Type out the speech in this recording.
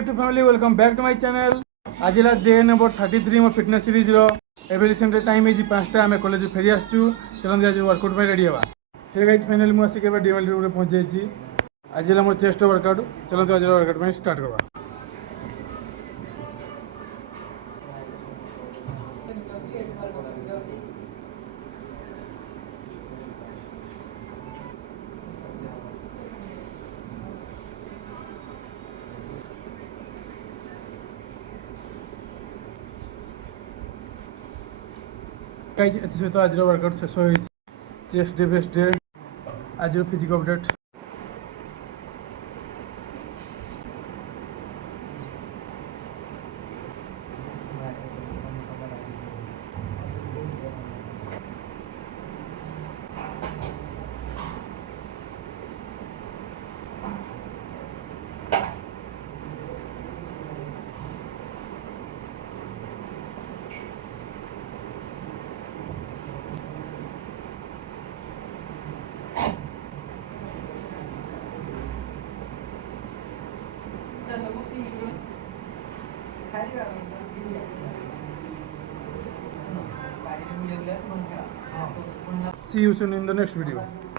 YouTube family, welcome back to my channel. आज day number 33 मो fitness series रो एबे recent time है जी 5टा आमे कॉलेज फेरी आसछु चलन आज वर्कआउट में रेडी हवा हे गाइस फाइनली मु आसी के डीएमएल रे पहुंच जाई छी आज मोर चेस्ट वर्कआउट चलन आज वर्कआउट में स्टार्ट करबा गाइस एति सहित आज वर्कआउट शेष हो चेस्ट डे बेस्ट डे आज physical update See you soon in the next video.